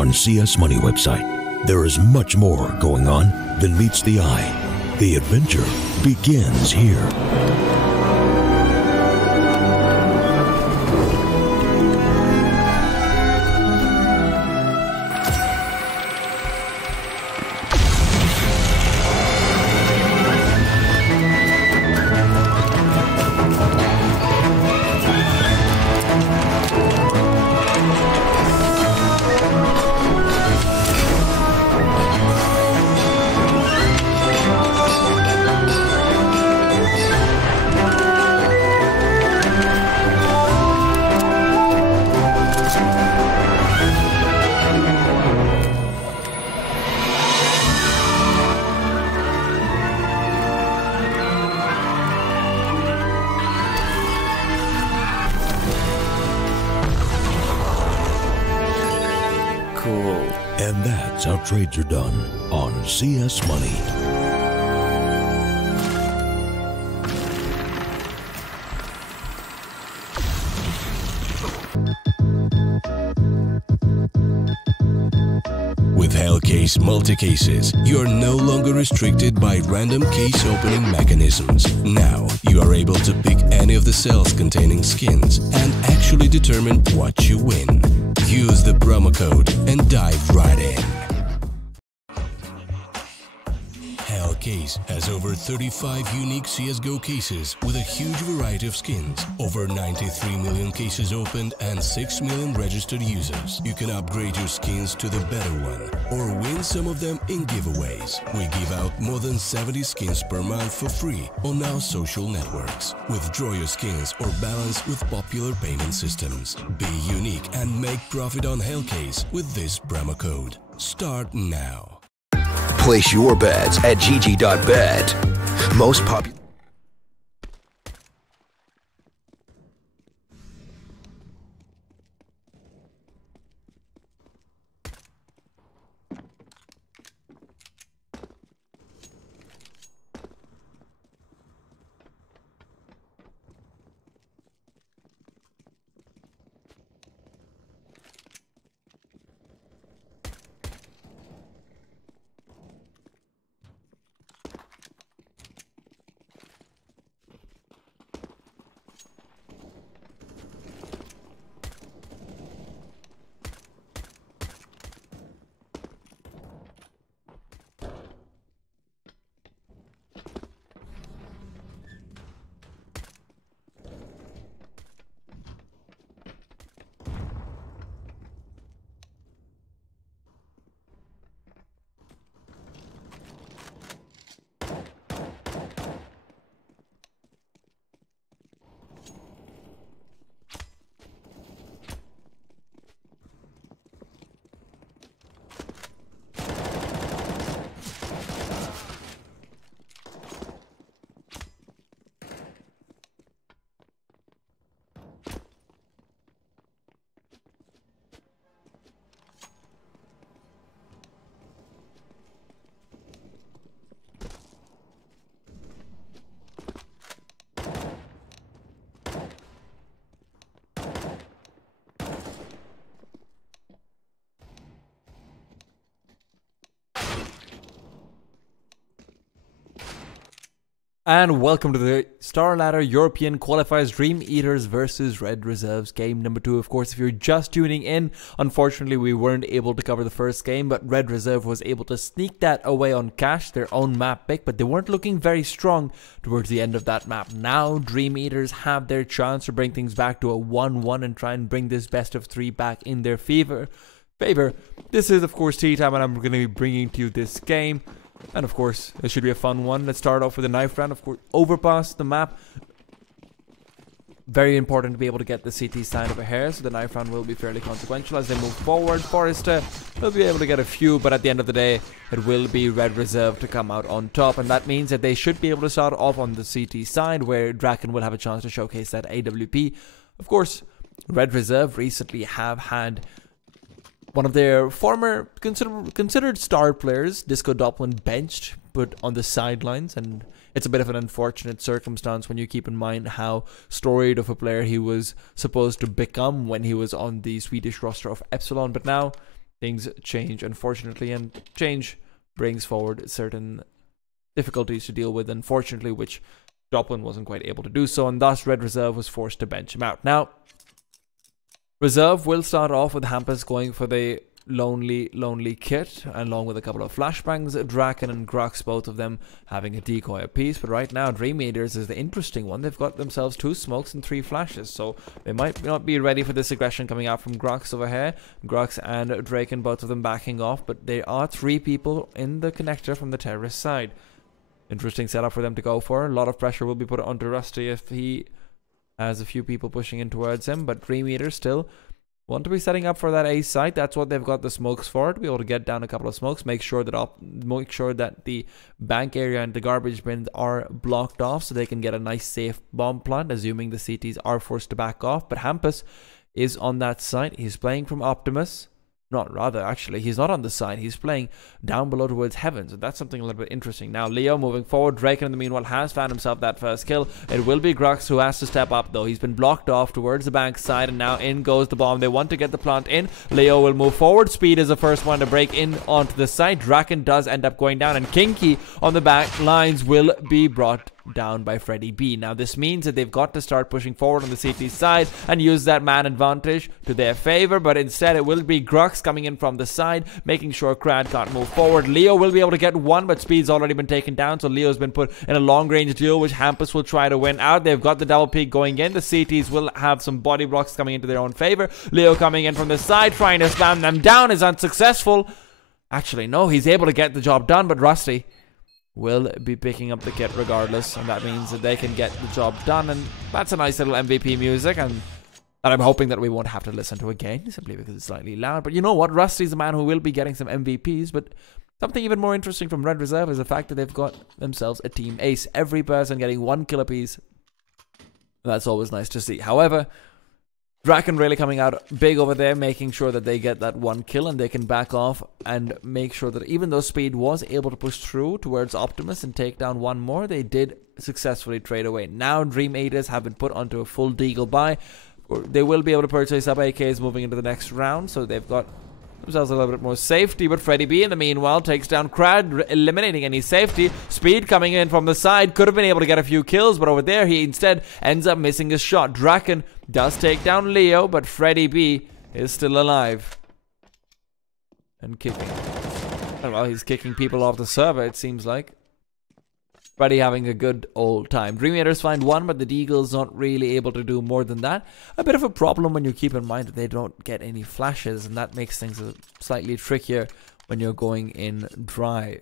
On CS Money website, there is much more going on than meets the eye. The adventure begins here. And that's how trades are done on CS Money. With Hellcase multi-cases, you're no longer restricted by random case opening mechanisms. Now, you are able to pick any of the cells containing skins and actually determine what you win. Use the promo code and dive right in. Hellcase has over 35 unique CSGO cases with a huge variety of skins, over 93 million cases opened and 6 million registered users. You can upgrade your skins to the better one or win some of them in giveaways. We give out more than 70 skins per month for free on our social networks. Withdraw your skins or balance with popular payment systems. Be unique and make profit on Hellcase with this promo code. Start now. Place your bets at GG.Bet. Most popular. And welcome to the Star Ladder European Qualifiers DreamEaters versus Red Reserves game number 2. Of course, if you're just tuning in, unfortunately we weren't able to cover the first game, but Red Reserve was able to sneak that away on Cash, their own map pick, but they weren't looking very strong towards the end of that map. Now DreamEaters have their chance to bring things back to a 1-1 and try and bring this best of 3 back in their favor. This is of course tea time, and I'm going to be bringing to you this game. And of course, it should be a fun one. Let's start off with a knife round. Of course, overpass the map. Very important to be able to get the CT side of a hair, so the knife round will be fairly consequential as they move forward. Forrester will be able to get a few, but at the end of the day, it will be Red Reserve to come out on top, and that means that they should be able to start off on the CT side, where Draken will have a chance to showcase that AWP. Of course, Red Reserve recently have had one of their former considered star players, Disco Doppelin, benched, put on the sidelines, and it's a bit of an unfortunate circumstance when you keep in mind how storied of a player he was supposed to become when he was on the Swedish roster of Epsilon. But now things change, unfortunately, and change brings forward certain difficulties to deal with, unfortunately, which Joplin wasn't quite able to do so, and thus Red Reserve was forced to bench him out. Now, Reserve will start off with Hampus going for the lonely kit, along with a couple of flashbangs. Draken and Grux, both of them having a decoy apiece. But right now, DreamEaters is the interesting one. They've got themselves 2 smokes and 3 flashes, so they might not be ready for this aggression coming out from Grux over here. Grux and Draken, both of them backing off, but there are 3 people in the connector from the terrorist side. Interesting setup for them to go for. A lot of pressure will be put onto Rusty if he has a few people pushing in towards him, but DreamEaters still want to be setting up for that A site. That's what they've got the smokes for, to be able to get down a couple of smokes, make sure that the bank area and the garbage bins are blocked off so they can get a nice safe bomb plant, assuming the CTs are forced to back off. But Hampus is on that site. He's playing from Optimus. He's not on the side. He's playing down below towards Heavens, and that's something a little bit interesting. Now, Leo moving forward. Draken, in the meanwhile, has found himself that first kill. It will be Grux who has to step up, though. He's been blocked off towards the bank side, and now in goes the bomb. They want to get the plant in. Leo will move forward. Speed is the first one to break in onto the site. Draken does end up going down, and Kinky on the back lines will be brought down by Freddy B. Now, this means that they've got to start pushing forward on the CT side and use that man advantage to their favor, but instead it will be Grux coming in from the side, making sure Crad can't move forward. Leo will be able to get one, but Speed's already been taken down, so Leo's been put in a long-range duel, which Hampus will try to win out. They've got the double peak going in. The CTs will have some body blocks coming into their own favor. Leo coming in from the side, trying to slam them down, is unsuccessful. Actually, no, he's able to get the job done, but Rusty will be picking up the kit regardless, and that means that they can get the job done, and that's a nice little MVP music, and I'm hoping that we won't have to listen to again, simply because it's slightly loud. But you know what, Rusty's the man who will be getting some MVPs, but something even more interesting from Red Reserve is the fact that they've got themselves a team ace, every person getting 1 kill apiece. That's always nice to see. However, Draken really coming out big over there, making sure that they get that 1 kill and they can back off and make sure that even though Speed was able to push through towards Optimus and take down 1 more, they did successfully trade away. Now DreamEaters have been put onto a full deagle buy. They will be able to purchase up AKs moving into the next round, so they've got themselves a little bit more safety. But Freddy B, in the meanwhile, takes down Crad, eliminating any safety. Speed coming in from the side, could have been able to get a few kills, but over there he instead ends up missing his shot. Draken does take down Leo, but Freddy B is still alive and kicking. Oh, well, he's kicking people off the server, it seems like. Freddy having a good old time. DreamEaters find 1, but the Deagle's not really able to do more than that. A bit of a problem when you keep in mind that they don't get any flashes, and that makes things slightly trickier when you're going in dry.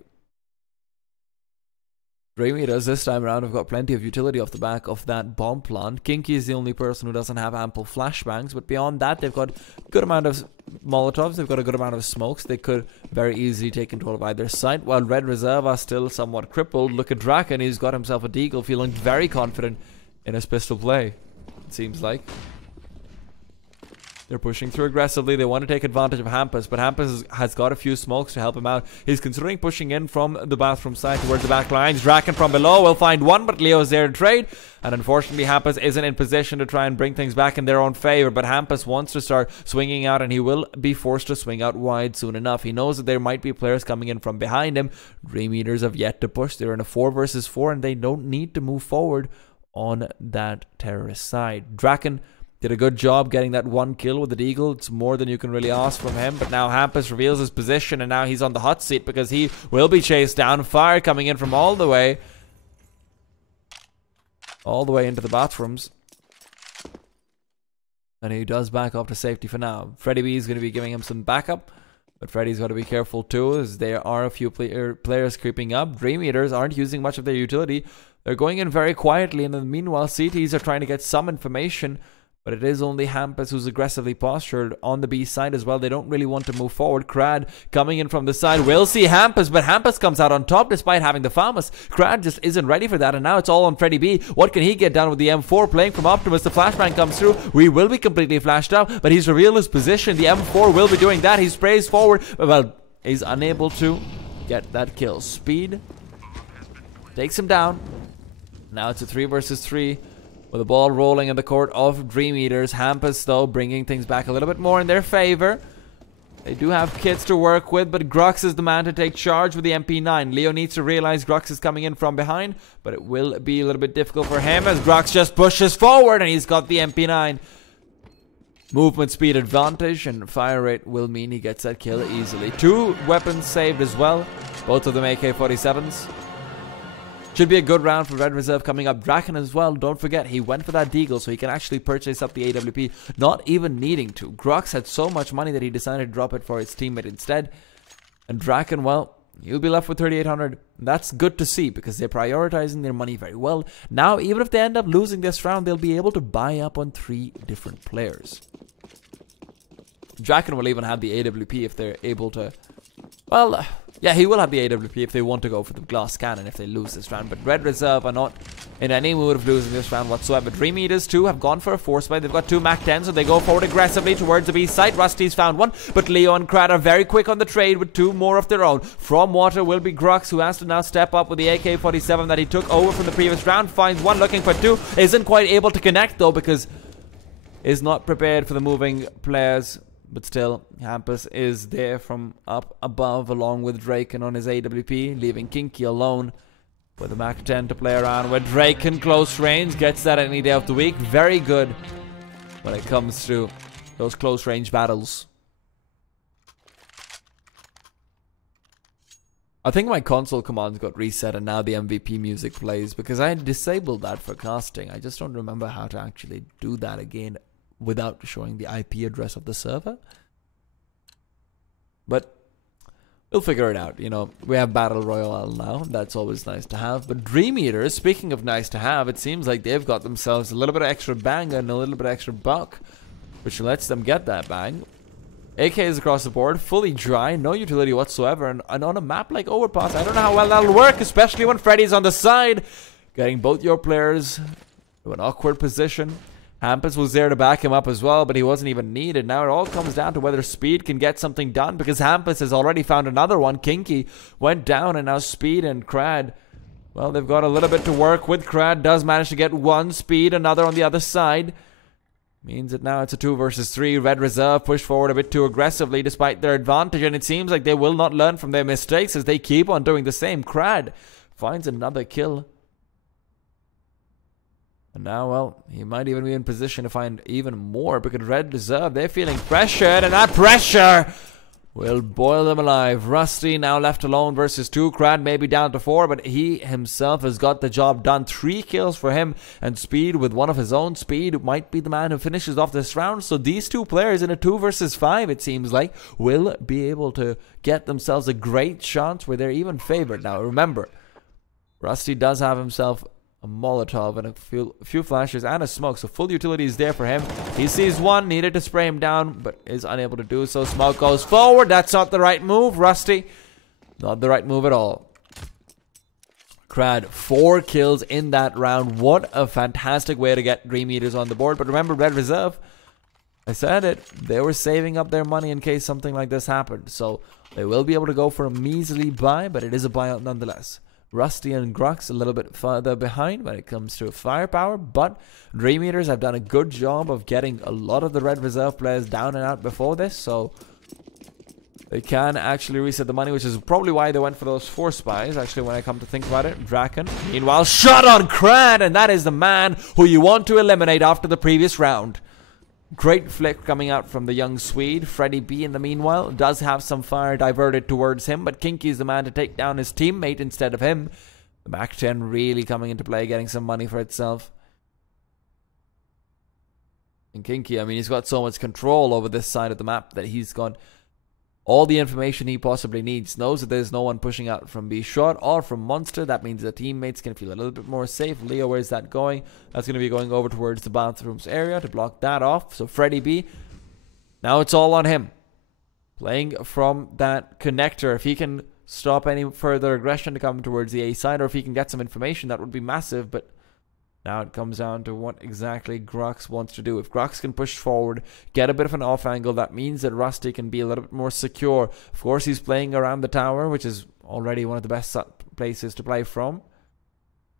DreamEaters this time around have got plenty of utility off the back of that bomb plant. Kinky is the only person who doesn't have ample flashbangs, but beyond that, they've got a good amount of Molotovs, they've got a good amount of smokes. They could very easily take control of either side, while Red Reserve are still somewhat crippled. Look at Draken, he's got himself a deagle, feeling very confident in his pistol play, it seems like. They're pushing through aggressively. They want to take advantage of Hampus, but Hampus has got a few smokes to help him out. He's considering pushing in from the bathroom side towards the back lines. Draken from below will find 1, but Leo's there to trade. And unfortunately, Hampus isn't in position to try and bring things back in their own favor. But Hampus wants to start swinging out, and he will be forced to swing out wide soon enough. He knows that there might be players coming in from behind him. DreamEaters have yet to push. They're in a 4 versus 4, and they don't need to move forward on that terrorist side. Draken did a good job getting that 1 kill with the Deagle. It's more than you can really ask from him. But now Hampus reveals his position, and now he's on the hot seat because he will be chased down. Fire coming in from all the way into the bathrooms. And he does back off to safety for now. Freddy B is going to be giving him some backup, but Freddy's got to be careful too, as there are a few players creeping up. DreamEaters aren't using much of their utility. They're going in very quietly, and in the meanwhile, CTs are trying to get some information. But it is only Hampus who's aggressively postured on the B side as well. They don't really want to move forward. Crad coming in from the side. We'll see Hampus, but Hampus comes out on top despite having the Famas. Crad just isn't ready for that, and now it's all on Freddy B. What can he get done with the M4 playing from Optimus? The flashbang comes through. We will be completely flashed out, but he's revealed his position. The M4 will be doing that. He sprays forward. Well, he's unable to get that kill. Speed takes him down. Now it's a 3 versus 3. With the ball rolling in the court of DreamEaters. Hampus, though, bringing things back a little bit more in their favor. They do have kits to work with, but Grux is the man to take charge with the MP9. Leo needs to realize Grux is coming in from behind, but it will be a little bit difficult for him as Grux just pushes forward and he's got the MP9. Movement speed advantage and fire rate will mean he gets that kill easily. 2 weapons saved as well, both of them AK-47s. Should be a good round for Red Reserve coming up. Draken as well, don't forget, he went for that deagle so he can actually purchase up the AWP, not even needing to. Grux had so much money that he decided to drop it for his teammate instead. And Draken, well, he'll be left with 3,800. That's good to see because they're prioritizing their money very well. Now, even if they end up losing this round, they'll be able to buy up on 3 different players. Draken will even have the AWP if they're able to... Well, yeah, he will have the AWP if they want to go for the glass cannon if they lose this round. But Red Reserve are not in any mood of losing this round whatsoever. DreamEaters too have gone for a force buy. They've got 2 Mac 10, so they go forward aggressively towards the B side. Rusty's found one, but Leo and Krad are very quick on the trade with 2 more of their own. From water will be Grux, who has to now step up with the AK-47 that he took over from the previous round. Finds one, looking for 2. Isn't quite able to connect though because is not prepared for the moving players. But still, Hampus is there from up above along with Draken on his AWP, leaving Kinky alone with a Mac 10 to play around with. Draken close range, gets that any day of the week. Very good when it comes to those close range battles. I think my console commands got reset and now the MVP music plays because I disabled that for casting. I just don't remember how to actually do that again without showing the IP address of the server. But we'll figure it out. You know, we have Battle Royale now. That's always nice to have. But DreamEaters, speaking of nice to have, it seems like they've got themselves a little bit of extra bang and a little bit of extra buck, which lets them get that bang. AKs across the board, fully dry, no utility whatsoever. And on a map like Overpass, I don't know how well that'll work, especially when Freddy's on the side. Getting both your players to an awkward position. Hampus was there to back him up as well, but he wasn't even needed. Now it all comes down to whether Speed can get something done because Hampus has already found another one. Kinky went down and now Speed and Krad, well, they've got a little bit to work with. Krad does manage to get one. Speed, another on the other side. Means that now it's a 2 versus 3. Red Reserve push forward a bit too aggressively despite their advantage, and it seems like they will not learn from their mistakes as they keep on doing the same. Krad finds another kill. And now, well, he might even be in position to find even more because Red Reserve, they're feeling pressured, and that pressure will boil them alive. Rusty now left alone versus 2. Krad maybe down to 4, but he himself has got the job done. 3 kills for him, and Speed with one of his own. Speed might be the man who finishes off this round. So these 2 players in a 2 versus 5, it seems like, will be able to get themselves a great chance where they're even favored. Now, remember, Rusty does have himself a Molotov and a few flashes and a smoke, so full utility is there for him. He sees one, needed to spray him down, but is unable to do so. Smoke goes forward. That's not the right move, Rusty. Not the right move at all. Krad, 4 kills in that round. What a fantastic way to get DreamEaters on the board. But remember, Red Reserve, I said it, they were saving up their money in case something like this happened. So they will be able to go for a measly buy, but it is a buyout nonetheless. Rusty and Grux a little bit further behind when it comes to firepower, but DreamEaters have done a good job of getting a lot of the Red Reserve players down and out before this, so they can actually reset the money, which is probably why they went for those 4 spies, actually, when I come to think about it. Draken, meanwhile, shot on Krad, and that is the man who you want to eliminate after the previous round. Great flick coming out from the young Swede. Freddy B, in the meanwhile, does have some fire diverted towards him, but Kinky is the man to take down his teammate instead of him. The Mac 10 really coming into play, getting some money for itself. And Kinky, I mean, he's got so much control over this side of the map that he's got all the information he possibly needs. Knows that there's no one pushing out from B shot or from Monster. That means the teammates can feel a little bit more safe. Leo, where's that going? That's going to be going over towards the bathrooms area to block that off. So Freddy B, now it's all on him. Playing from that connector. If he can stop any further aggression to come towards the A side, or if he can get some information, that would be massive. But now it comes down to what exactly Grux wants to do. If Grux can push forward, get a bit of an off angle, that means that Rusty can be a little bit more secure. Of course, he's playing around the tower, which is already one of the best places to play from.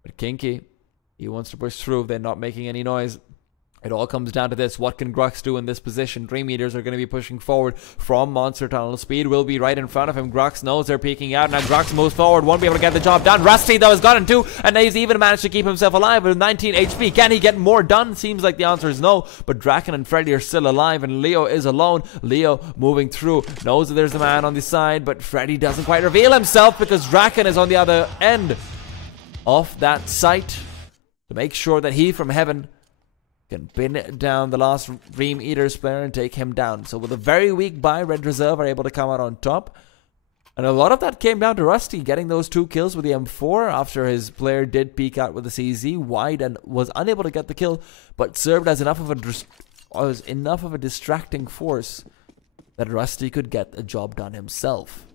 But Kinky, he wants to push through. They're not making any noise. It all comes down to this. What can Grux do in this position? DreamEaters are going to be pushing forward from Monster Tunnel. Speed will be right in front of him. Grux knows they're peeking out. Now Grux moves forward. Won't be able to get the job done. Rusty, though, has gotten 2. And he's even managed to keep himself alive with 19 HP. Can he get more done? Seems like the answer is no. But Draken and Freddy are still alive. And Leo is alone. Leo moving through. Knows that there's a man on the side. But Freddy doesn't quite reveal himself because Draken is on the other end of that site to make sure that he from heaven can pin down the last DreamEaters player and take him down. So with a very weak buy, Red Reserve are able to come out on top. And a lot of that came down to Rusty getting those 2 kills with the M4 after his player did peek out with the CZ wide and was unable to get the kill, but served as enough of a distracting force that Rusty could get the job done himself.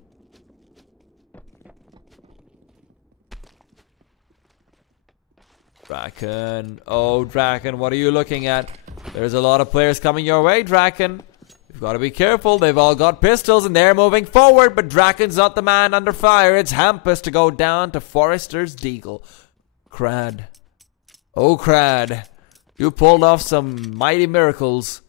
Draken. Oh, Draken, what are you looking at? There's a lot of players coming your way, Draken. You've got to be careful. They've all got pistols and they're moving forward, but Draken's not the man under fire. It's Hampus to go down to Forrester's Deagle. Crad. Oh, Crad. You pulled off some mighty miracles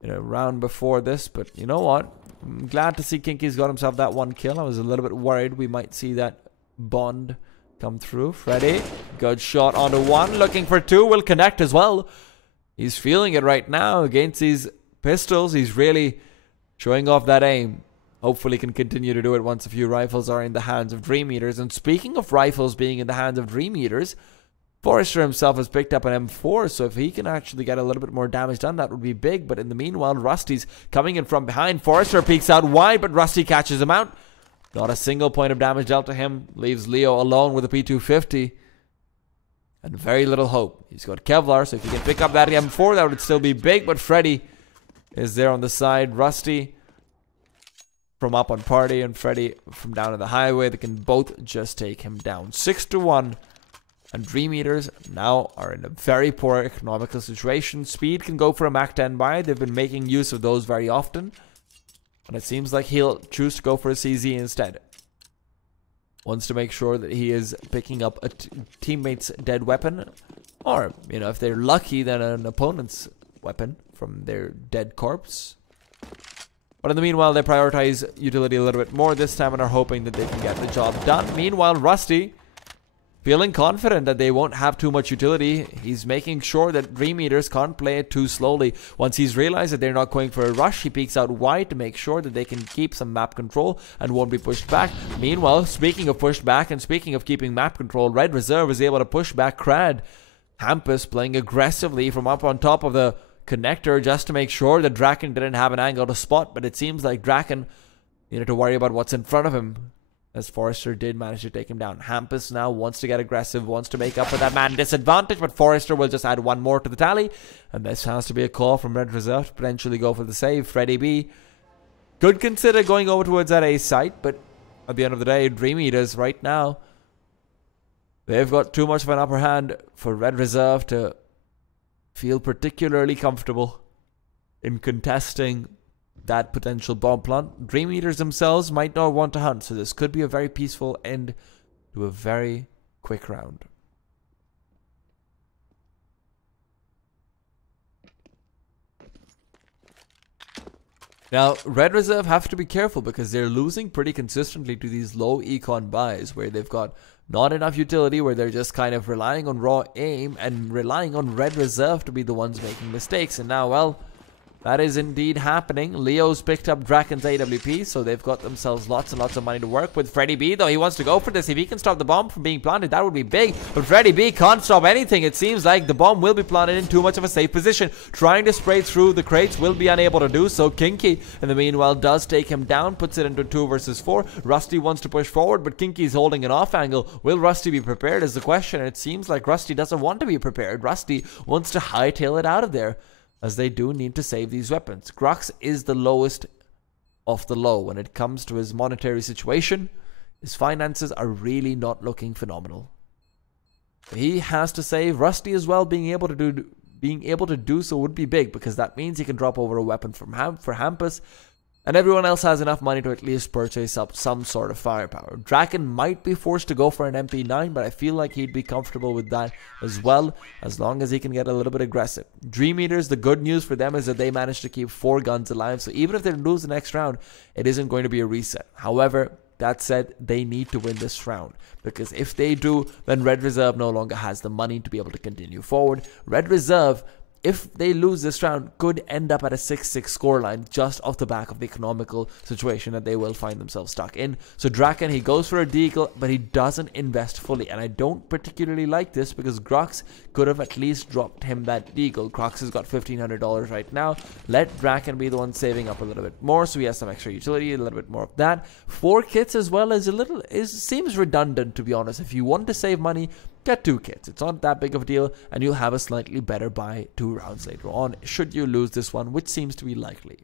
in a round before this, but you know what? I'm glad to see Kinky's got himself that 1 kill. I was a little bit worried we might see that bond come through. Freddy, good shot onto 1, looking for 2, will connect as well. He's feeling it right now against these pistols. He's really showing off that aim. Hopefully can continue to do it once a few rifles are in the hands of DreamEaters. And speaking of rifles being in the hands of DreamEaters, Forrester himself has picked up an M4, so if he can actually get a little bit more damage done, that would be big. But in the meanwhile, Rusty's coming in from behind. Forrester peeks out wide, but Rusty catches him out. Not a single point of damage dealt to him. Leaves Leo alone with a P250. And very little hope. He's got Kevlar, so if he can pick up that M4, that would still be big. But Freddy is there on the side. Rusty from up on party and Freddy from down on the highway. They can both just take him down. 6-1. And DreamEaters now are in a very poor economical situation. Speed can go for a Mach 10 buy. They've been making use of those very often. And it seems like he'll choose to go for a CZ instead. Wants to make sure that he is picking up a teammate's dead weapon. Or, you know, if they're lucky, then an opponent's weapon from their dead corpse. But in the meanwhile, they prioritize utility a little bit more this time and are hoping that they can get the job done. Meanwhile, Rusty, feeling confident that they won't have too much utility, he's making sure that DreamEaters can't play it too slowly. Once he's realized that they're not going for a rush, he peeks out wide to make sure that they can keep some map control and won't be pushed back. Meanwhile, speaking of pushed back and speaking of keeping map control, Red Reserve is able to push back Crad. Hampus playing aggressively from up on top of the connector just to make sure that Draken didn't have an angle to spot, but it seems like Draken needed to worry about what's in front of him, as Forrester did manage to take him down. Hampus now wants to get aggressive, wants to make up for that man disadvantage, but Forrester will just add 1 more to the tally. And this has to be a call from Red Reserve to potentially go for the save. Freddy B could consider going over towards that A site, but at the end of the day, DreamEaters right now, they've got too much of an upper hand for Red Reserve to feel particularly comfortable in contesting that potential bomb plant. DreamEaters themselves might not want to hunt, so this could be a very peaceful end to a very quick round. Now, Red Reserve have to be careful because they're losing pretty consistently to these low econ buys where they've got not enough utility, where they're just kind of relying on raw aim and relying on Red Reserve to be the ones making mistakes. And now, well, that is indeed happening. Leo's picked up Draken's AWP, so they've got themselves lots and lots of money to work with. Freddy B, though, he wants to go for this. If he can stop the bomb from being planted, that would be big. But Freddy B can't stop anything. It seems like the bomb will be planted in too much of a safe position. Trying to spray through the crates will be unable to do so. Kinky, in the meanwhile, does take him down, puts it into 2 versus 4. Rusty wants to push forward, but Kinky's holding an off angle. Will Rusty be prepared is the question. It seems like Rusty doesn't want to be prepared. Rusty wants to hightail it out of there, as they do need to save these weapons. Grux is the lowest of the low when it comes to his monetary situation. His finances are really not looking phenomenal. He has to save. Rusty as well, being able to do so would be big, because that means he can drop over a weapon for Hampus. And everyone else has enough money to at least purchase up some sort of firepower. Draken might be forced to go for an MP9, but I feel like he'd be comfortable with that as well, as long as he can get a little bit aggressive. DreamEaters, the good news for them is that they managed to keep 4 guns alive, so even if they lose the next round, it isn't going to be a reset. However, that said, they need to win this round, because if they do, then Red Reserve no longer has the money to be able to continue forward. Red Reserve, if they lose this round, could end up at a 6-6 scoreline just off the back of the economical situation that they will find themselves stuck in. So Draken, he goes for a deagle, but he doesn't invest fully. And I don't particularly like this because Grox could have at least dropped him that deagle. Grox has got $1,500 right now. Let Draken be the one saving up a little bit more, so he has some extra utility, a little bit more of that. 4 kits as well seems redundant, to be honest. If you want to save money, get 2 kits. It's not that big of a deal, and you'll have a slightly better buy 2 rounds later on, should you lose this one, which seems to be likely.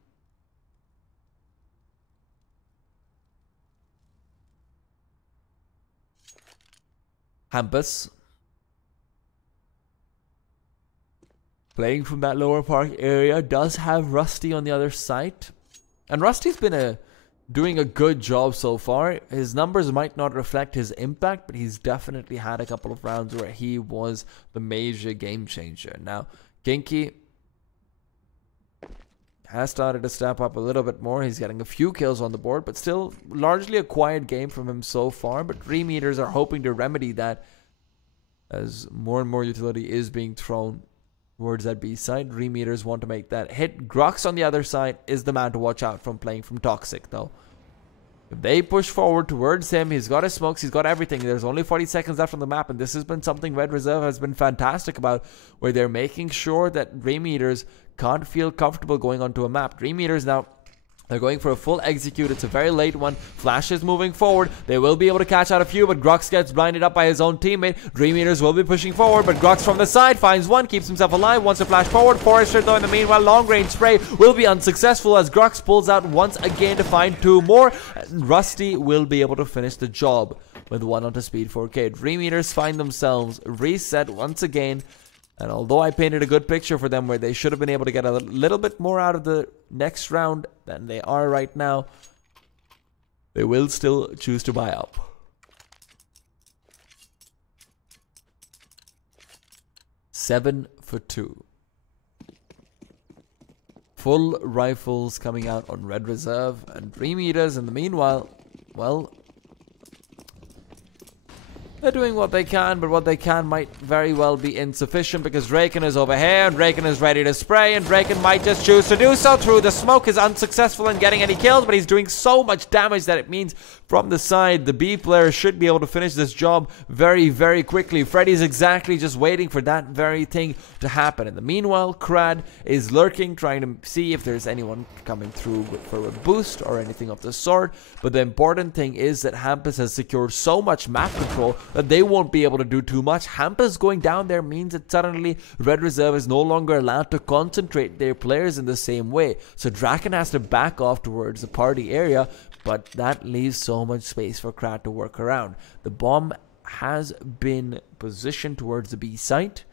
Hampus, playing from that lower park area, does have Rusty on the other side. And Rusty's been doing a good job so far. His numbers might not reflect his impact, but he's definitely had a couple of rounds where he was the major game changer. Now, Genki has started to step up a little bit more. He's getting a few kills on the board, but still largely a quiet game from him so far. But DreamEaters are hoping to remedy that as more and more utility is being thrown towards that B side. DreamEaters want to make that hit. Grox on the other side is the man to watch out from, playing from Toxic though. If they push forward towards him, he's got his smokes, he's got everything. There's only 40 seconds left on the map, and this has been something Red Reserve has been fantastic about, where they're making sure that DreamEaters can't feel comfortable going onto a map. DreamEaters now, they're going for a full execute. It's a very late one. Flash is moving forward. They will be able to catch out a few, but Grox gets blinded up by his own teammate. DreamEaters will be pushing forward, but Grox from the side finds one, keeps himself alive, wants to flash forward. Forrester, though, in the meanwhile, long-range spray will be unsuccessful as Grox pulls out once again to find 2 more. And Rusty will be able to finish the job with 1 onto speed 4K. DreamEaters find themselves reset once again. And although I painted a good picture for them where they should have been able to get a little bit more out of the next round than they are right now, they will still choose to buy up. Seven for 2. Full rifles coming out on Red Reserve, and DreamEaters in the meanwhile, well, they're doing what they can, but what they can might very well be insufficient because Draken is over here, and Draken is ready to spray, and Draken might just choose to do so through the smoke. Is unsuccessful in getting any kills, but he's doing so much damage that it means from the side, the B player should be able to finish this job very, very quickly. Freddy's exactly just waiting for that very thing to happen. In the meanwhile, Crad is lurking, trying to see if there's anyone coming through for a boost or anything of the sort. But the important thing is that Hampus has secured so much map control that they won't be able to do too much. Hampus going down there means that suddenly Red Reserve is no longer allowed to concentrate their players in the same way. So Draken has to back off towards the party area, but that leaves so much space for Krat to work around. The bomb has been positioned towards the B site.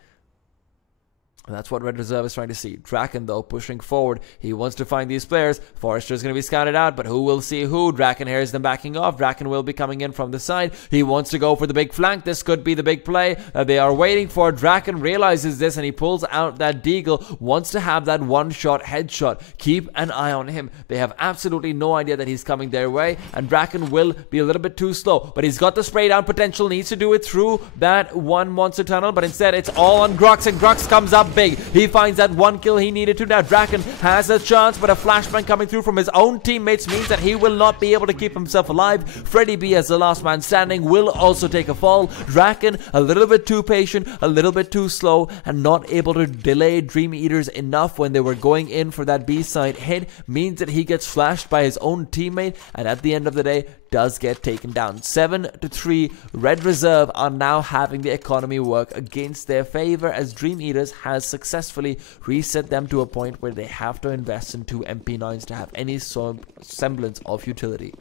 That's what Red Reserve is trying to see. Draken, though, pushing forward. He wants to find these players. Forrester is going to be scouted out, but who will see who? Draken hears them backing off. Draken will be coming in from the side. He wants to go for the big flank. This could be the big play that they are waiting for. Draken realizes this, and he pulls out that deagle. Wants to have that one-shot headshot. Keep an eye on him. They have absolutely no idea that he's coming their way, and Draken will be a little bit too slow. But he's got the spray down potential. Needs to do it through that one monster tunnel, but instead it's all on Grox, and Grox comes up big. He finds that one kill he needed to. Now Draken has a chance, but a flashbang coming through from his own teammates means that he will not be able to keep himself alive. Freddy B, as the last man standing, will also take a fall. Draken a little bit too patient, a little bit too slow, and not able to delay DreamEaters enough when they were going in for that B side hit means that he gets flashed by his own teammate, and at the end of the day does get taken down. 7-3. Red Reserve are now having the economy work against their favor as DreamEaters has successfully reset them to a point where they have to invest in 2 MP9s to have any semblance of utility.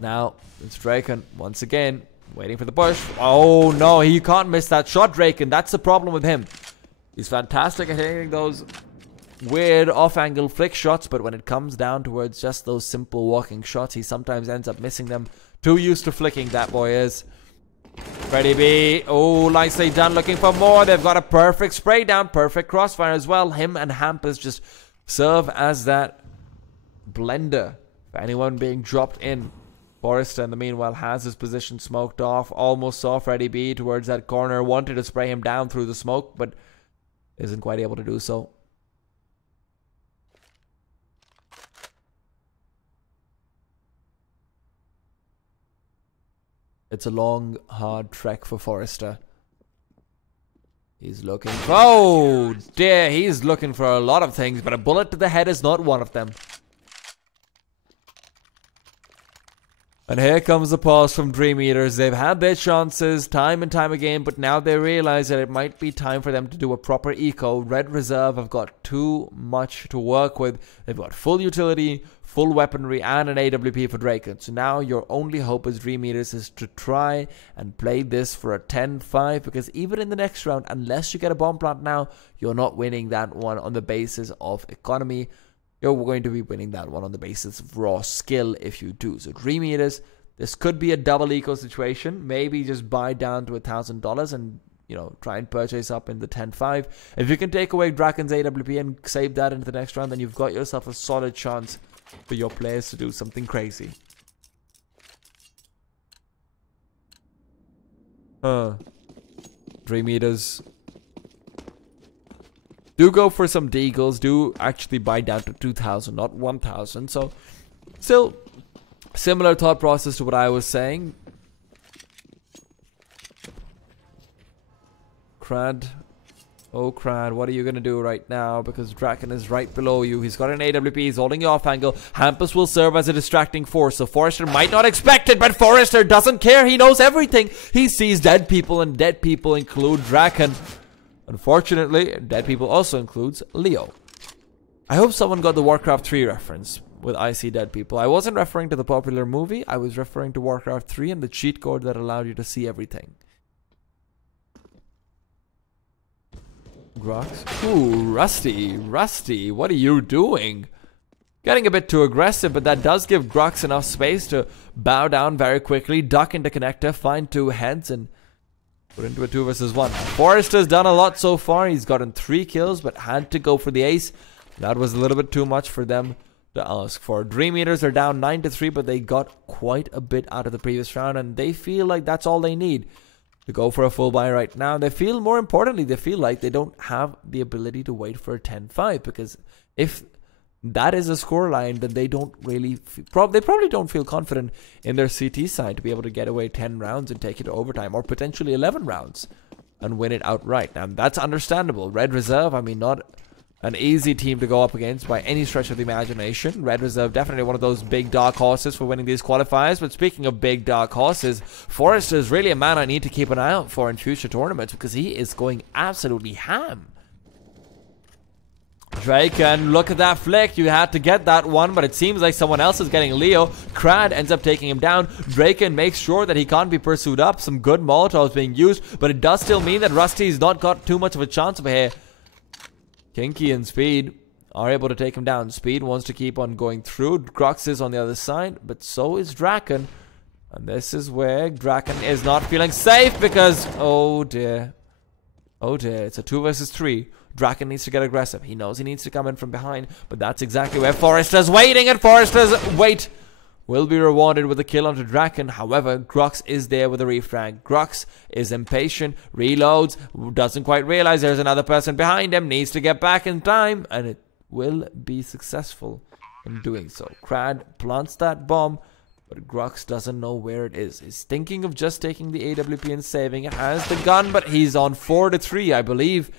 Now, it's Draken once again Waiting for the push. Oh no, he can't miss that shot, Drake, and that's the problem with him. He's fantastic at hitting those weird off-angle flick shots, but when it comes down towards just those simple walking shots, he sometimes ends up missing them. Too used to flicking, that boy is. Freddie B. Oh, nicely done. Looking for more. They've got a perfect spray down. Perfect crossfire as well. Him and Hampus just serve as that blender for anyone being dropped in. Forrester, in the meanwhile, has his position smoked off. Almost saw Freddie B towards that corner. Wanted to spray him down through the smoke, but isn't quite able to do so. It's a long, hard trek for Forrester. He's looking for... Oh, dear. He's looking for a lot of things, but a bullet to the head is not one of them. And here comes the pause from DreamEaters. They've had their chances time and time again, but now they realize that it might be time for them to do a proper eco. Red Reserve have got too much to work with. They've got full utility, full weaponry, and an AWP for Draken. So now your only hope as DreamEaters is to try and play this for a 10-5, because even in the next round, unless you get a bomb plant now, you're not winning that one on the basis of economy. You're going to be winning that one on the basis of raw skill if you do. So DreamEaters, this could be a double eco situation. Maybe just buy down to $1,000 and, you know, try and purchase up in the 10-5. If you can take away Draken's AWP and save that into the next round, then you've got yourself a solid chance for your players to do something crazy. DreamEaters do go for some deagles, do actually buy down to 2,000, not 1,000. So, still, similar thought process to what I was saying. Crad. Oh, Crad, what are you going to do right now? Because Draken is right below you. He's got an AWP. He's holding you off angle. Hampus will serve as a distracting force. So Forrester might not expect it, but Forrester doesn't care. He knows everything. He sees dead people, and dead people include Draken. Unfortunately, dead people also includes Leo. I hope someone got the Warcraft 3 reference with I See Dead People. I wasn't referring to the popular movie. I was referring to Warcraft 3 and the cheat code that allowed you to see everything. Grox. Ooh, Rusty, what are you doing? Getting a bit too aggressive, but that does give Grox enough space to bow down very quickly, duck into connector, find two heads, and put into a 2 versus 1. Forrester's done a lot so far. He's gotten 3 kills, but had to go for the ace. That was a little bit too much for them to ask for. DreamEaters are down 9-3, but they got quite a bit out of the previous round, and they feel like that's all they need to go for a full buy right now. They feel, more importantly, they feel like they don't have the ability to wait for a 10-5, because if that is a scoreline, then they don't really they probably don't feel confident in their CT side to be able to get away 10 rounds and take it to overtime, or potentially 11 rounds and win it outright. Now, that's understandable. Red Reserve, I mean, not an easy team to go up against by any stretch of the imagination. Red Reserve, definitely one of those big dark horses for winning these qualifiers. But speaking of big dark horses, Forrester is really a man I need to keep an eye out for in future tournaments, because he is going absolutely ham. Drake, and look at that flick. You had to get that one, but it seems like someone else is getting Leo. Crad ends up taking him down. Draken makes sure that he can't be pursued up. Some good Molotovs being used, but it does still mean that Rusty's not got too much of a chance over here. Kinky and Speed are able to take him down. Speed wants to keep on going through. Grox is on the other side, but so is Draken. And this is where Draken is not feeling safe, because, oh dear. Oh dear, it's a 2 versus 3. Draken needs to get aggressive. He knows he needs to come in from behind, but that's exactly where Forrester's waiting, and Forrester's wait will be rewarded with a kill onto Draken. However, Grox is there with a refrag. Grox is impatient, reloads, doesn't quite realize there's another person behind him, needs to get back in time, and it will be successful in doing so. Crad plants that bomb, but Grox doesn't know where it is. He's thinking of just taking the AWP and saving it. Has the gun, but he's on 4-3, I believe.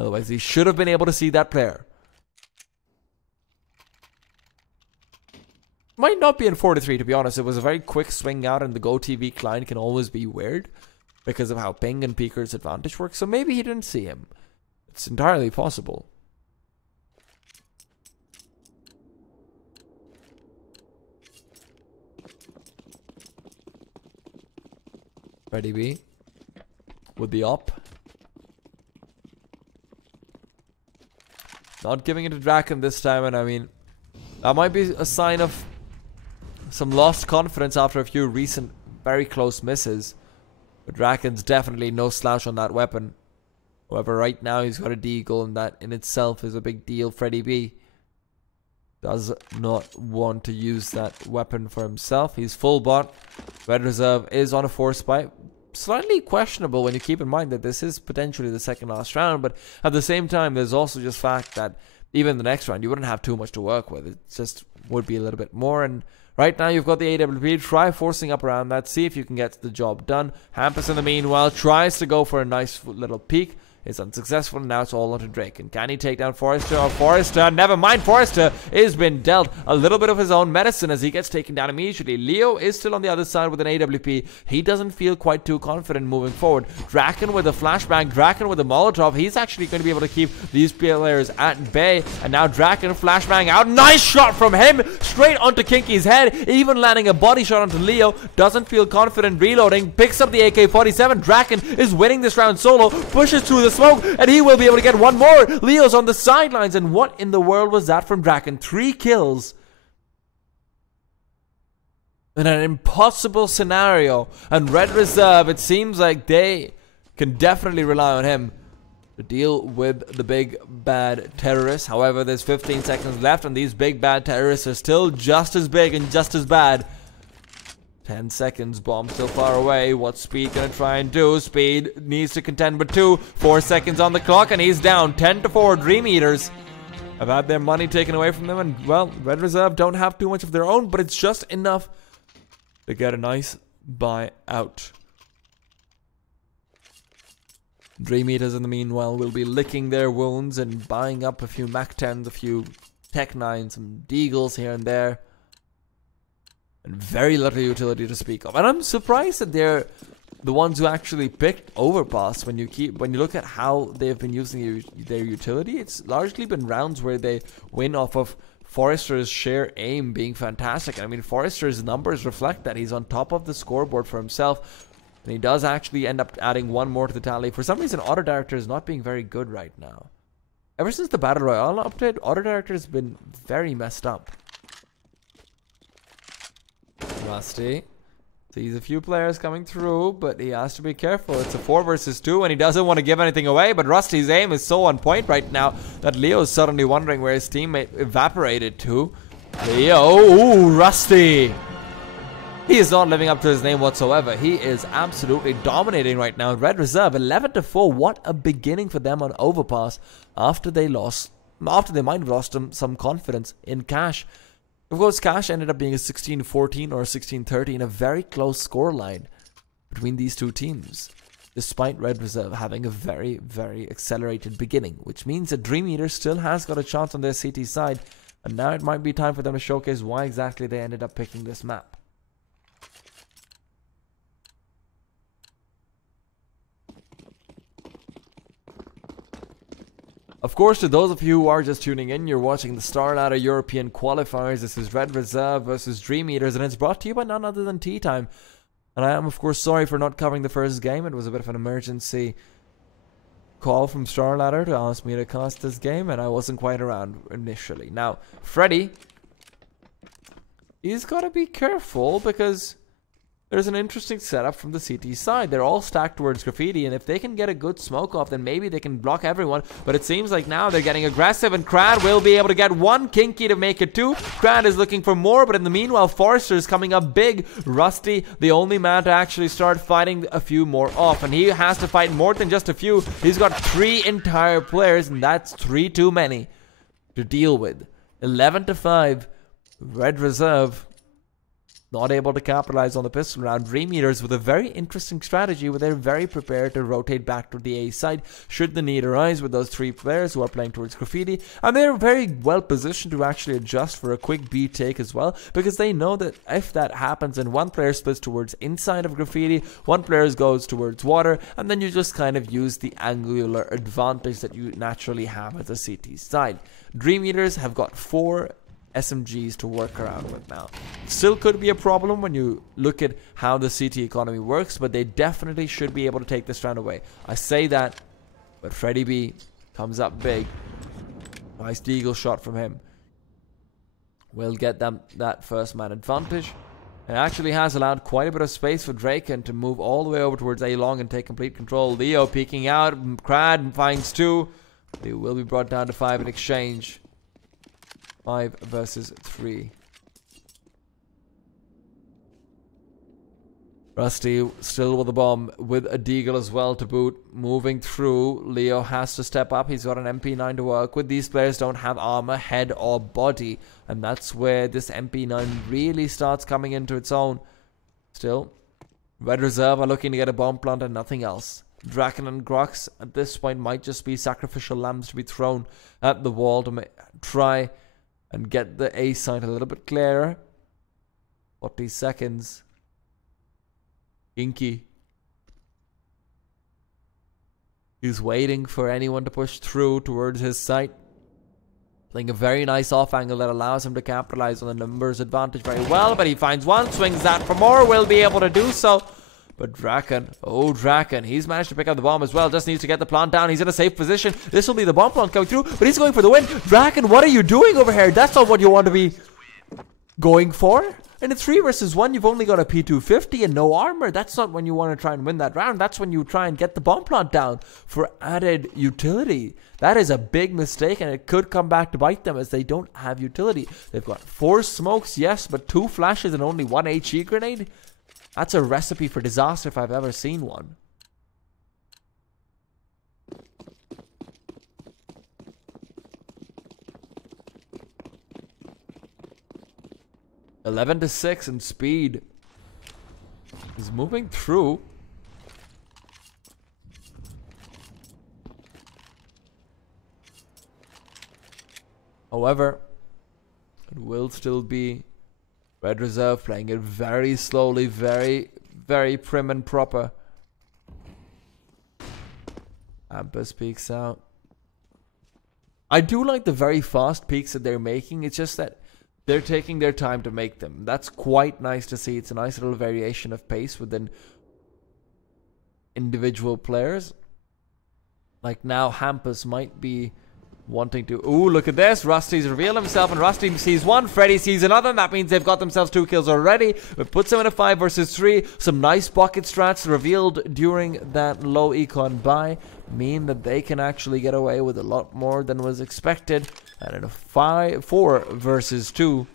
Otherwise, he should have been able to see that player. Might not be in 4-3, to be honest. It was a very quick swing out, and the GoTV client can always be weird because of how ping and peeker's advantage works. So maybe he didn't see him. It's entirely possible. Freddy B with the op. Not giving it to Draken this time, and I mean, that might be a sign of some lost confidence after a few recent very close misses. But Draken's definitely no slouch on that weapon. However, right now he's got a deagle, and that in itself is a big deal. Freddy B does not want to use that weapon for himself. He's full bot. Red Reserve is on a force spike. Slightly questionable when you keep in mind that this is potentially the second last round, but at the same time there's also just fact that even the next round you wouldn't have too much to work with. It just would be a little bit more, and right now you've got the AWP. Try forcing up around that, see if you can get the job done. Hampus in the meanwhile tries to go for a nice little peek. Is unsuccessful, and now it's all onto Drake. And can he take down Forrester? Or Forrester, never mind, Forrester is been dealt a little bit of his own medicine as he gets taken down immediately. Leo is still on the other side with an AWP. He doesn't feel quite too confident moving forward. Draken with a flashbang, Draken with a Molotov. He's actually going to be able to keep these players at bay. And now Draken flashbang out. Nice shot from him, straight onto Kinky's head, even landing a body shot onto Leo. Doesn't feel confident reloading, picks up the AK-47. Draken is winning this round solo, pushes through the smoke, and he will be able to get one more. Leo's on the sidelines, and what in the world was that from Draken? 3 kills in an impossible scenario, and Red Reserve, it seems like they can definitely rely on him to deal with the big bad terrorists. However, there's 15 seconds left, and these big bad terrorists are still just as big and just as bad. 10 seconds, bomb still far away. What's Speed gonna try and do? Speed needs to contend with 2. 4 seconds on the clock, and he's down 10-4. DreamEaters have had their money taken away from them, and well, Red Reserve don't have too much of their own, but it's just enough to get a nice buy out. DreamEaters in the meanwhile will be licking their wounds and buying up a few Mac 10s, a few Tech 9s, some Deagles here and there. And very little utility to speak of. And I'm surprised that they're the ones who actually picked overpass. When you look at how they've been using their utility, it's largely been rounds where they win off of Forrester's sheer aim being fantastic. I mean, Forrester's numbers reflect that he's on top of the scoreboard for himself, and he does actually end up adding one more to the tally. For some reason, auto director is not being very good right now. Ever since the Battle Royale update, auto director has been very messed up. Rusty sees a few players coming through, but he has to be careful. It's a 4 versus 2, and he doesn't want to give anything away, but Rusty's aim is so on point right now that Leo is suddenly wondering where his teammate evaporated to. Leo, ooh, Rusty! He is not living up to his name whatsoever. He is absolutely dominating right now. Red Reserve, 11-4. What a beginning for them on overpass after they might have lost some confidence in Cash. Of course, Cash ended up being a 16-14 or a 16-30 in a very close scoreline between these two teams, despite Red Reserve having a very, very accelerated beginning, which means that DreamEaters still has got a chance on their CT side, and now it might be time for them to showcase why exactly they ended up picking this map. Of course, to those of you who are just tuning in, you're watching the StarLadder European Qualifiers. This is Red Reserve versus DreamEaters, and it's brought to you by none other than Tea Time. And I am, of course, sorry for not covering the first game. It was a bit of an emergency call from StarLadder to ask me to cast this game, and I wasn't quite around initially. Now, Freddy, he's got to be careful because there's an interesting setup from the CT side. They're all stacked towards Graffiti, and if they can get a good smoke off, then maybe they can block everyone. But it seems like now they're getting aggressive, and Krad will be able to get one. Kinky to make it 2. Krad is looking for more, but in the meanwhile, Forrester is coming up big. Rusty, the only man to actually start fighting a few more off, and he has to fight more than just a few. He's got 3 entire players, and that's 3 too many to deal with. 11-5. Red Reserve not able to capitalize on the pistol round. DreamEaters with a very interesting strategy where they're very prepared to rotate back to the A side should the need arise with those 3 players who are playing towards Graffiti, and they're very well positioned to actually adjust for a quick B take as well, because they know that if that happens and one player splits towards inside of Graffiti, one player goes towards water, and then you just kind of use the angular advantage that you naturally have as a CT side. DreamEaters have got 4 SMGs to work around with now. Still could be a problem when you look at how the CT economy works, but they definitely should be able to take this round away. I say that, but Freddy B comes up big. Nice deagle shot from him. Will get them that first man advantage. It actually has allowed quite a bit of space for Draken to move all the way over towards A long and take complete control. Leo peeking out. Crad finds 2. They will be brought down to 5 in exchange. 5 versus 3. Rusty still with the bomb, with a deagle as well to boot. Moving through, Leo has to step up. He's got an MP9 to work with. These players don't have armor, head or body, and that's where this MP9 really starts coming into its own. Still, Red Reserve are looking to get a bomb plant and nothing else. Draken and Grox at this point might just be sacrificial lambs to be thrown at the wall to try and get the A site a little bit clearer. 40 seconds. Inky. He's waiting for anyone to push through towards his site. Playing a very nice off angle that allows him to capitalize on the numbers advantage very well. But he finds one, swings that for more, will be able to do so. But Draken, oh Draken, he's managed to pick up the bomb as well. Just needs to get the plant down. He's in a safe position. This will be the bomb plant coming through, but he's going for the win. Draken, what are you doing over here? That's not what you want to be going for. In a 3 versus 1, you've only got a P250 and no armor. That's not when you want to try and win that round. That's when you try and get the bomb plant down for added utility. That is a big mistake, and it could come back to bite them as they don't have utility. They've got 4 smokes, yes, but 2 flashes and only 1 HE grenade. That's a recipe for disaster if I've ever seen one. (11-6) in speed. He's moving through. However, it will still be Red Reserve playing it very slowly, very, very prim and proper. Ampus peeks out. I do like the very fast peaks that they're making. It's just that they're taking their time to make them. That's quite nice to see. It's a nice little variation of pace within individual players. Like now, Hampus might be wanting to... Ooh, look at this. Rusty's revealed himself, and Rusty sees one. Freddy sees another, and that means they've got themselves 2 kills already. It puts them in a 5 versus 3. Some nice bucket strats revealed during that low econ buy mean that they can actually get away with a lot more than was expected. And in a 4 versus 2,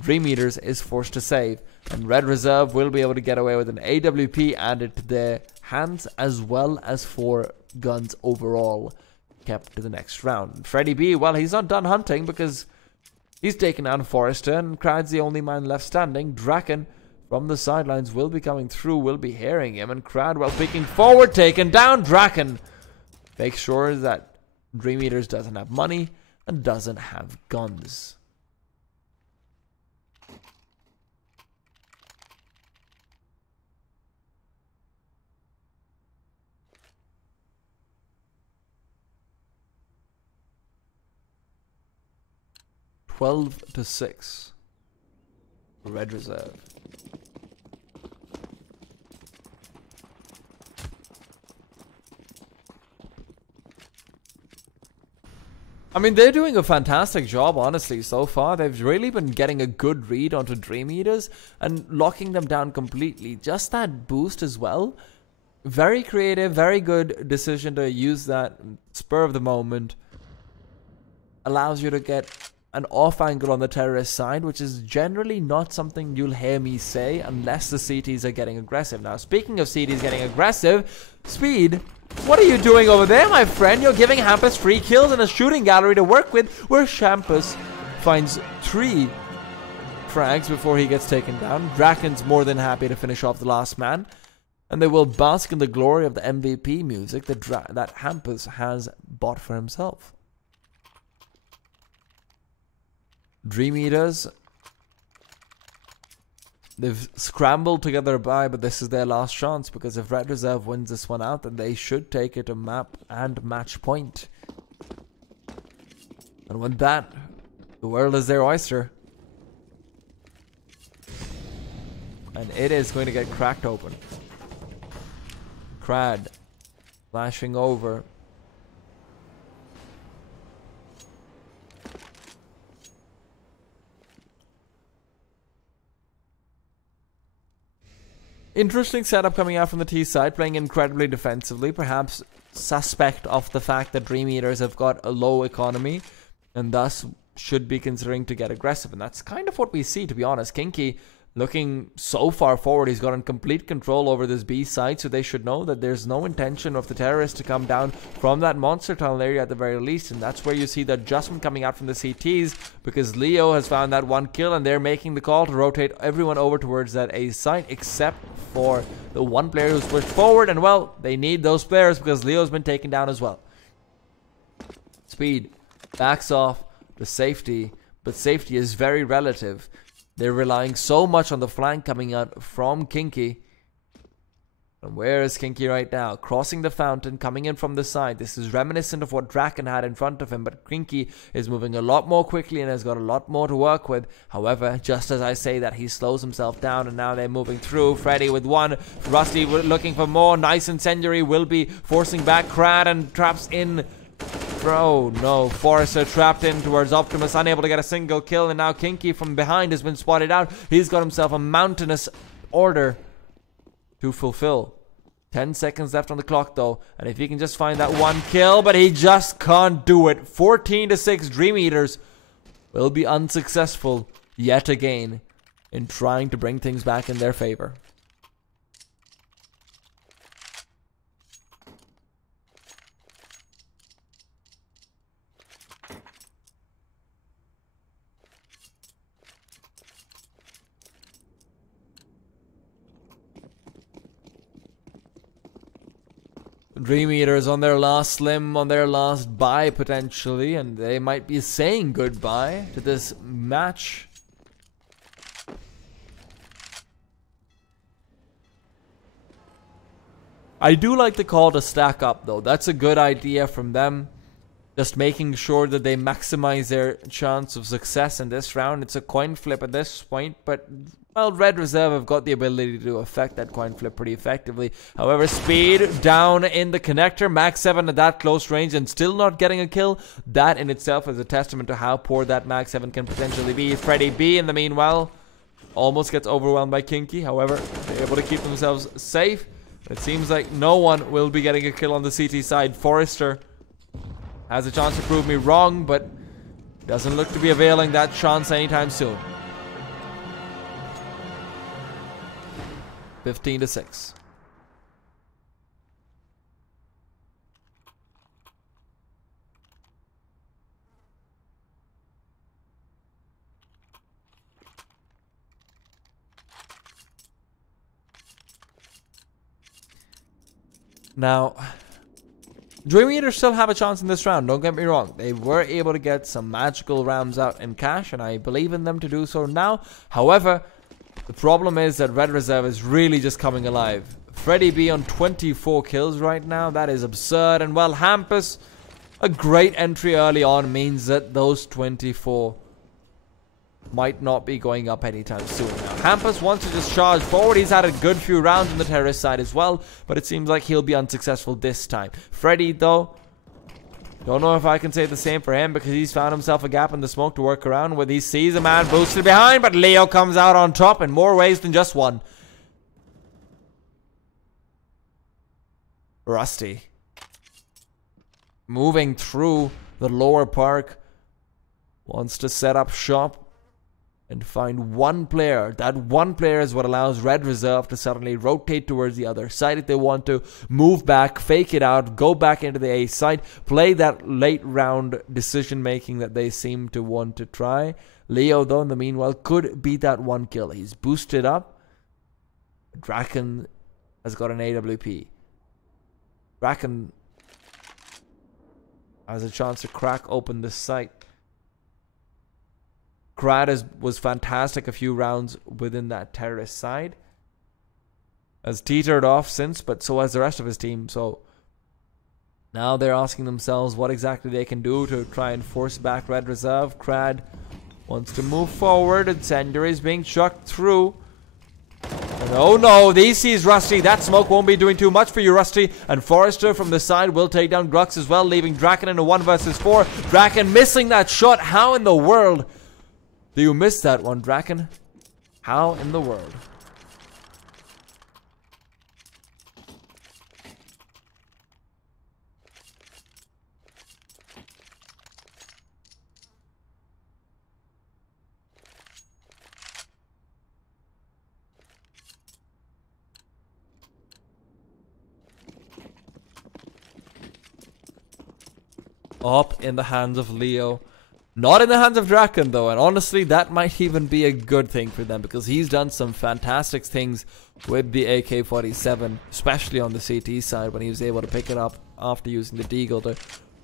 DreamEaters is forced to save. And Red Reserve will be able to get away with an AWP added to their hands, as well as 4 guns overall kept to the next round. Freddy B, well, he's not done hunting because he's taken down Forrester, and Crad's the only man left standing. Draken from the sidelines will be coming through, will be hearing him, and Cradwell peeking forward, taken down. Draken makes sure that DreamEaters doesn't have money and doesn't have guns. (12-6) Red Reserve. I mean, they're doing a fantastic job, honestly, so far. They've really been getting a good read onto DreamEaters and locking them down completely. Just that boost as well. Very creative, very good decision to use that spur of the moment. Allows you to get an off angle on the terrorist side, which is generally not something you'll hear me say unless the CTs are getting aggressive. Now, speaking of CTs getting aggressive, Speed, what are you doing over there, my friend? You're giving Hampus free kills and a shooting gallery to work with, where Shampus finds 3 frags before he gets taken down. Draken's more than happy to finish off the last man, and they will bask in the glory of the MVP music that Hampus has bought for himself. DreamEaters, they've scrambled together a buy, but this is their last chance, because if Red Reserve wins this one out, then they should take it to map and match point. And with that, the world is their oyster. And it is going to get cracked open. Crad flashing over. Interesting setup coming out from the T side, playing incredibly defensively, perhaps suspect of the fact that DreamEaters have got a low economy and thus should be considering to get aggressive. And that's kind of what we see, to be honest. Kinky looking so far forward, he's got in complete control over this B side, so they should know that there's no intention of the terrorists to come down from that monster tunnel area at the very least. And that's where you see the adjustment coming out from the CTs, because Leo has found that one kill and they're making the call to rotate everyone over towards that A site, except for the one player who's pushed forward. And well, they need those players because Leo's been taken down as well. Speed backs off the safety, but safety is very relative. They're relying so much on the flank coming out from Kinky. And where is Kinky right now? Crossing the fountain, coming in from the side. This is reminiscent of what Draken had in front of him, but Kinky is moving a lot more quickly and has got a lot more to work with. However, just as I say that, he slows himself down and now they're moving through. Freddy with one. Rusty looking for more. Nice incendiary will be forcing back Crad and traps in. Oh no, Forrester trapped in towards Optimus, unable to get a single kill, and now Kinky from behind has been spotted out. He's got himself a mountainous order to fulfill. 10 seconds left on the clock though, and if he can just find that one kill, but he just can't do it. 14-6, DreamEaters will be unsuccessful yet again in trying to bring things back in their favor. DreamEaters on their last slim, on their last buy potentially, and they might be saying goodbye to this match. I do like the call to stack up though. That's a good idea from them. Just making sure that they maximize their chance of success in this round. It's a coin flip at this point, but well, Red Reserve have got the ability to affect that coin flip pretty effectively. However, Speed down in the connector. Max 7 at that close range and still not getting a kill. That in itself is a testament to how poor that Max 7 can potentially be. Freddy B in the meanwhile almost gets overwhelmed by Kinky. However, they're able to keep themselves safe. It seems like no one will be getting a kill on the CT side. Forrester has a chance to prove me wrong, but doesn't look to be availing that chance anytime soon. 15-6. Now, DreamEaters still have a chance in this round, don't get me wrong. They were able to get some magical rounds out in cash, and I believe in them to do so now. However, the problem is that Red Reserve is really just coming alive. Freddy B on 24 kills right now. That is absurd. And well, Hampus, a great entry early on means that those 24 might not be going up anytime soon. Now, Hampus wants to just charge forward. He's had a good few rounds on the terrorist side as well, but it seems like he'll be unsuccessful this time. Freddy, though, don't know if I can say the same for him because he's found himself a gap in the smoke to work around with. He sees a man boosted behind, but Leo comes out on top in more ways than just one. Rusty moving through the lower park, wants to set up shop and find one player. That one player is what allows Red Reserve to suddenly rotate towards the other side if they want to, move back, fake it out, go back into the A side, play that late round decision making that they seem to want to try. Leo, though, in the meanwhile, could beat that one kill. He's boosted up. Draken has got an AWP. Draken has a chance to crack open this site. Crad was fantastic a few rounds within that terrorist side. Has teetered off since, but so has the rest of his team. So now they're asking themselves what exactly they can do to try and force back Red Reserve. Crad wants to move forward. Incendiary is being chucked through. Oh no, he sees Rusty. That smoke won't be doing too much for you, Rusty. And Forrester from the side will take down Grux as well, leaving Draken in a 1 versus 4. Draken missing that shot. How in the world do you miss that one, Draken? How in the world? Up in the hands of Leo. Not in the hands of Draken though, and honestly that might even be a good thing for them because he's done some fantastic things with the AK-47, especially on the CT side when he was able to pick it up after using the Deagle to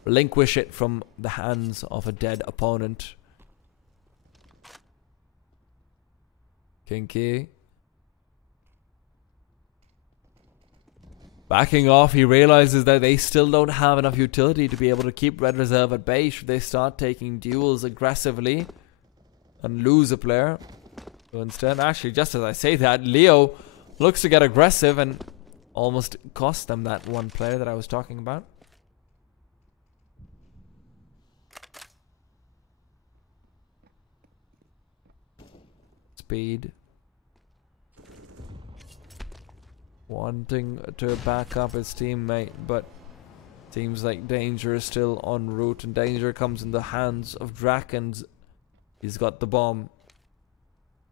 relinquish it from the hands of a dead opponent. Kinky backing off, he realizes that they still don't have enough utility to be able to keep Red Reserve at bay should they start taking duels aggressively and lose a player. So instead, actually, just as I say that, Leo looks to get aggressive and almost cost them that one player that I was talking about. Speed. Wanting to back up his teammate, but seems like Danger is still en route, and Danger comes in the hands of Drakens. He's got the bomb,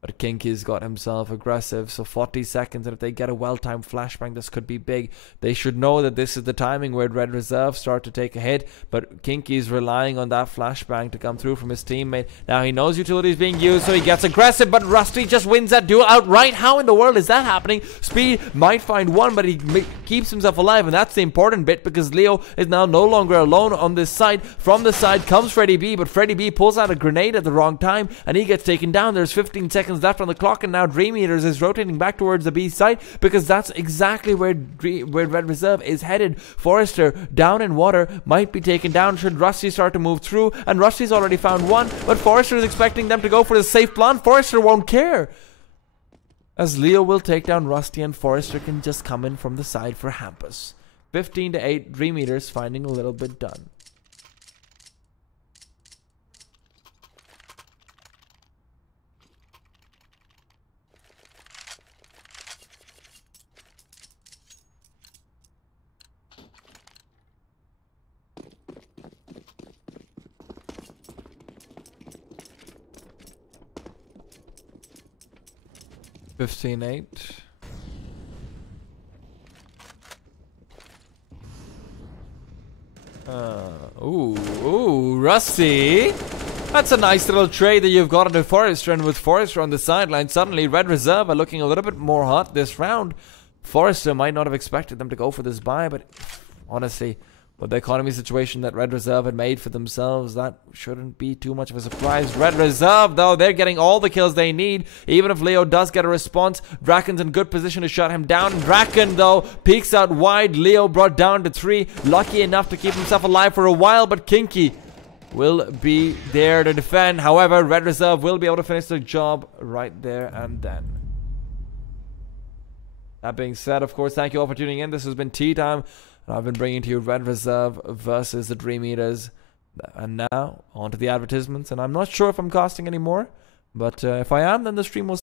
but Kinky's got himself aggressive, so 40 seconds, and if they get a well-timed flashbang, this could be big. They should know that this is the timing where Red Reserve start to take a hit, but Kinky's relying on that flashbang to come through from his teammate. Now he knows utility is being used, so he gets aggressive, but Rusty just wins that duel outright. How in the world is that happening? Speed might find one, but he keeps himself alive, and that's the important bit because Leo is now no longer alone on this side. From the side comes Freddy B, but Freddy B pulls out a grenade at the wrong time, and he gets taken down. There's 15 seconds left on the clock, and now DreamEaters is rotating back towards the B side because that's exactly where Red Reserve is headed. Forrester down in water might be taken down should Rusty start to move through, and Rusty's already found one, but Forrester is expecting them to go for the safe plant. Forrester won't care as Leo will take down Rusty, and Forrester can just come in from the side for Hampus. 15-8, DreamEaters finding a little bit done. $15-8. Ooh, Rusty. That's a nice little trade that you've got into Forrester, and with Forrester on the sideline, suddenly Red Reserve are looking a little bit more hot this round. Forrester might not have expected them to go for this buy, but honestly, with the economy situation that Red Reserve had made for themselves, that shouldn't be too much of a surprise. Red Reserve, though, they're getting all the kills they need. Even if Leo does get a response, Draken's in good position to shut him down. Draken, though, peeks out wide. Leo brought down to 3. Lucky enough to keep himself alive for a while, but Kinky will be there to defend. However, Red Reserve will be able to finish the job right there and then. That being said, of course, thank you all for tuning in. This has been Tea Time. I've been bringing to you Red Reserve versus the DreamEaters. And now, on to the advertisements. And I'm not sure if I'm casting anymore, but if I am, then the stream will